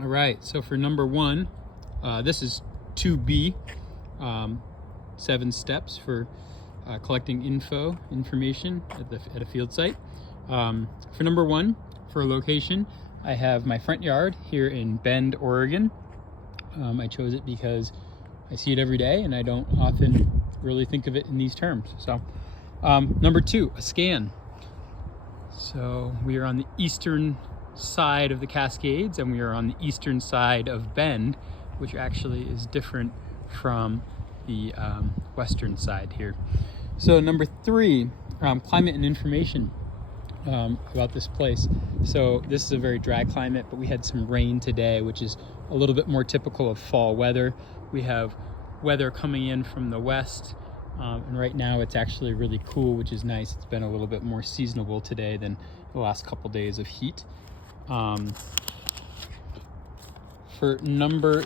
All right, so for number one, this is 2B, 7 steps for collecting information at a field site. For number one, for a location, I have my front yard here in Bend, Oregon. I chose it because I see it every day and I don't often really think of it in these terms. So number two, a scan. So we are on the eastern side of the Cascades and we are on the eastern side of Bend, which actually is different from the western side here. So number three, climate and information about this place. So this is a very dry climate, but we had some rain today, which is a little bit more typical of fall weather. We have weather coming in from the west, and right now it's actually really cool, which is nice. It's been a little bit more seasonable today than the last couple days of heat. For number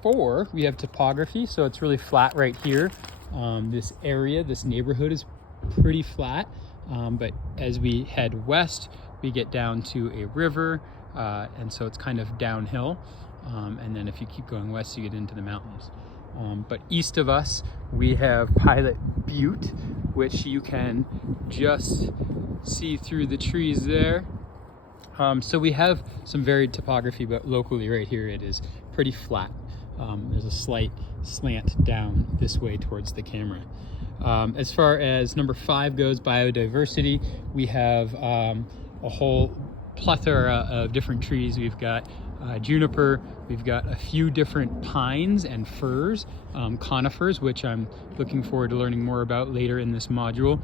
four, we have topography. So it's really flat right here. This area, this neighborhood is pretty flat, but as we head west, we get down to a river, and so it's kind of downhill. And then if you keep going west, you get into the mountains. But east of us, we have Pilot Butte, which you can just see through the trees there. So we have some varied topography, but locally right here, it is pretty flat. There's a slight slant down this way towards the camera. As far as number five goes, biodiversity, we have a whole plethora of different trees. We've got juniper, we've got a few different pines and firs, conifers, which I'm looking forward to learning more about later in this module.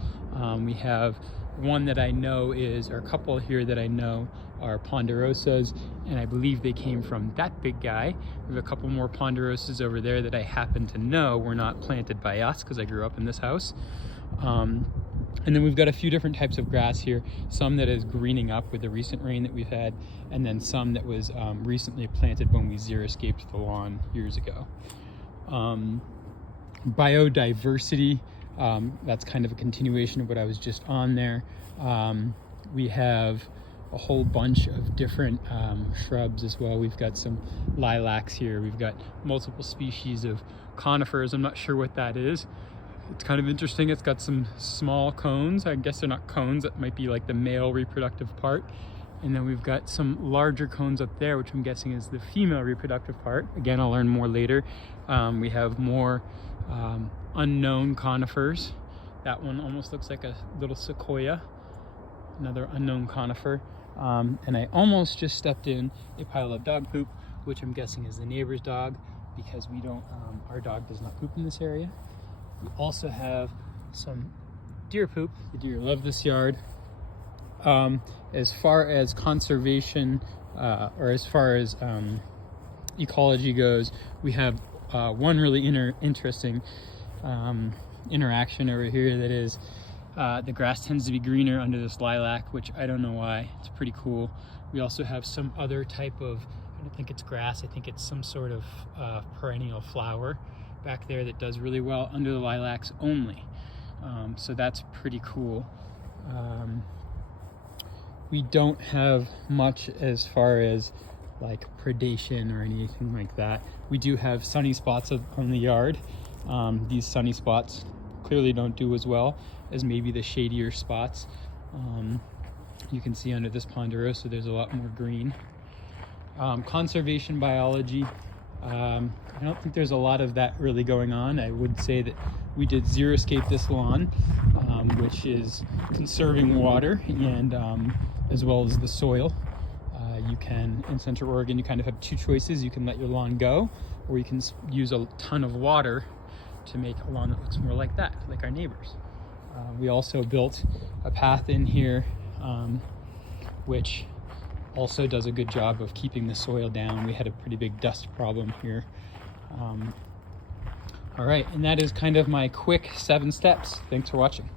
We have one that I know is, or a couple here that I know are ponderosas, and I believe they came from that big guy. We have a couple more ponderosas over there that I happen to know were not planted by us because I grew up in this house. And then we've got a few different types of grass here, some that is greening up with the recent rain that we've had, and then some that was recently planted when we xeriscaped the lawn years ago. Biodiversity, that's kind of a continuation of what I was just on there. We have a whole bunch of different shrubs as well. We've got some lilacs here. We've got multiple species of conifers. I'm not sure what that is. It's kind of interesting. It's got some small cones. I guess they're not cones. That might be like the male reproductive part. And then we've got some larger cones up there, which I'm guessing is the female reproductive part. Again, I'll learn more later. We have more unknown conifers. That one almost looks like a little sequoia, another unknown conifer. And I almost just stepped in a pile of dog poop, which I'm guessing is the neighbor's dog, because we don't, our dog does not poop in this area. We also have some deer poop. The deer love this yard. As far as conservation, or as far as ecology goes, we have one really interesting interaction over here. That is, the grass tends to be greener under this lilac, which I don't know why. It's pretty cool. We also have some other type of, I don't think it's grass, I think it's some sort of perennial flower back there that does really well under the lilacs only. So that's pretty cool. We don't have much as far as like predation or anything like that. We do have sunny spots on the yard. These sunny spots clearly don't do as well as maybe the shadier spots. You can see under this ponderosa there's a lot more green. Conservation biology, I don't think there's a lot of that really going on. I would say that we did xeriscape this lawn, which is conserving water and as well as the soil. You can, in Central Oregon, you kind of have two choices. You can let your lawn go, or you can use a ton of water to make a lawn that looks more like that, like our neighbors. We also built a path in here, which also does a good job of keeping the soil down. We had a pretty big dust problem here. All right, and that is kind of my quick 7 steps. Thanks for watching.